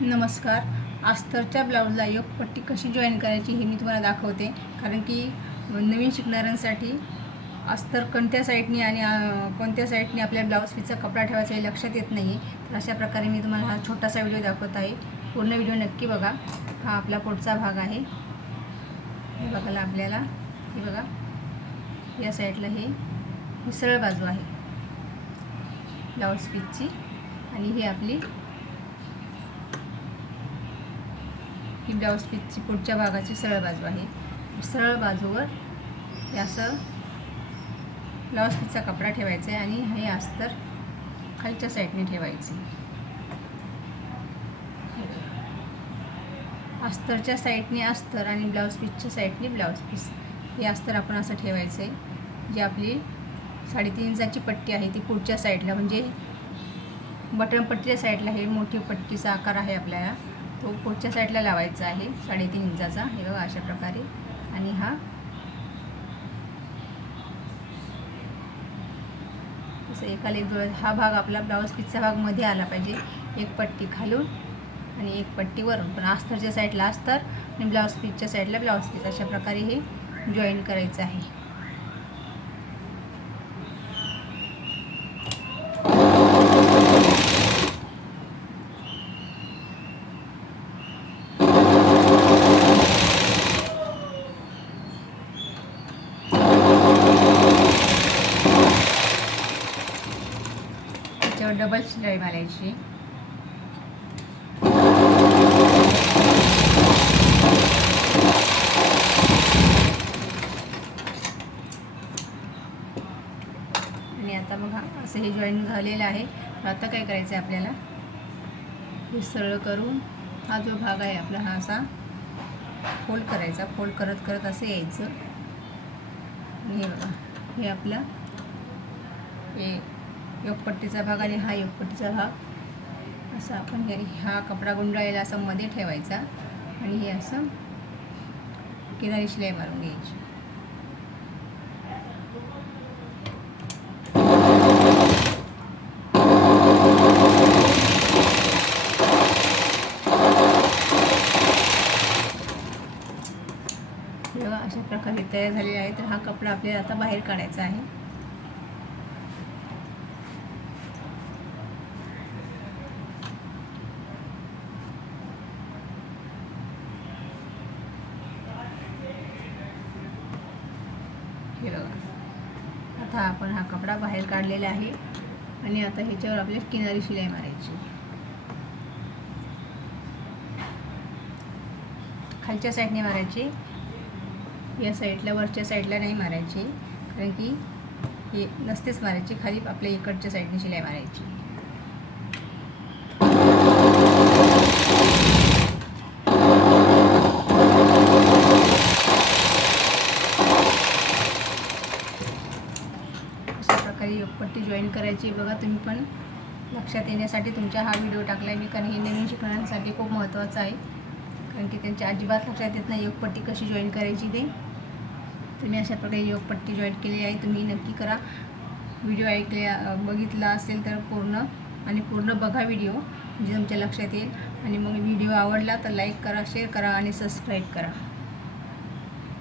नमस्कार. आस्तरच्या ब्लाऊजला योगपट्टी कशी जॉईन करायची हे मी तुम्हाला दाखवते. कारण की नवीन शिकणाऱ्यांसाठी अस्तर कोणत्या साईडनी आणि कोणत्या साईडनी आपल्या ब्लाऊज पीसचा कपडा ठेवायचा हे लक्षात येत नाही. तर अशा प्रकारे मी तुम्हाला हा छोटासा व्हिडिओ दाखवत आहे. पूर्ण व्हिडिओ नक्की बघा. हा आपला पुढचा भाग आहे. हे बघायला आपल्याला हे बघा. या साईडला हे ही सरळ बाजू आहे. ब्लाऊज पीसची आणि ही आपली ही ब्लाऊज पीसची पुढच्या भागाची सरळ बाजू आहे. सरळ बाजूवर हे असं ब्लाऊज पीसचा कपडा ठेवायचा आहे आणि हे अस्तर खालच्या साईडने ठेवायचे अस्तरच्या साईडने अस्तर आणि ब्लाऊज पीसच्या साईडने ब्लाऊज पीस हे अस्तर आपण असं ठेवायचं आहे. जी आपली साडेतीन इंचाची पट्टी आहे ती पुढच्या साईडला म्हणजे बटन पट्टीच्या साईडला हे मोठी पट्टीचा आकार आहे आपल्याला. तो पुढच्या साईडला लावायचा आहे साडेतीन इंचाचा. हे बघा अशा प्रकारे. आणि हा असं एकाला एक जुळत हा भाग आपला ब्लाऊज पीचचा भागमध्ये आला पाहिजे. एक पट्टी खालून आणि एक पट्टी वरून. पण अस्तरच्या साईडला अस्तर आणि ब्लाऊज पीसच्या साईडला ब्लाऊज पीस. अशा प्रकारे हे जॉईन करायचं आहे. त्याच्यावर डबल शिलाई मारायची आणि आता मग असं हे जॉईन झालेलं आहे. आता काय करायचं आहे आपल्याला? हे सरळ करून हा जो भाग आहे आपला हा असा फोल्ड करायचा. फोल्ड करत करत असं यायचं. हे बघा हे आपलं हे योगपट्टीचा भाग आणि हा योगपट्टीचा भाग. असं आपण हे हा कपडा गुंडाळलेला असं मध्ये ठेवायचा. आणि हे असं किनारी शिलाई मारून घ्यायची. अशा प्रकारे तयार झालेले आहे. तर हा कपडा आपल्याला आता बाहेर काढायचा आहे हे बघा आता आपण हा कपडा बाहेर काढलेला आहे आणि आता ह्याच्यावर आपल्या किनारी शिलाई मारायची. खालच्या साईडने मारायची. या साईडला वरच्या साईडला नाही मारायची. कारण की हे नसतेच मारायची खाली आपल्या इकडच्या साईडने शिलाई मारायची अशा प्रकारे योगपट्टी जॉईन करायची बघा तुम्ही पण लक्षात येण्यासाठी तुमचा हा व्हिडिओ टाकला आहे मी कारण हे नवीन शिकणाऱ्यांसाठी खूप महत्त्वाचं आहे. कारण की त्यांच्या अजिबात लक्षात येत नाही योगपट्टी कशी जॉईन करायची ते. तुम्ही अशा प्रकारे योगपट्टी जॉईन केली आहे. तुम्ही नक्की करा. व्हिडिओ ऐकल्या बघितला असेल तर पूर्ण आणि पूर्ण बघा व्हिडिओ म्हणजे तुमच्या लक्षात येईल. आणि मग व्हिडिओ आवडला तर लाईक करा शेअर करा आणि सबस्क्राईब करा.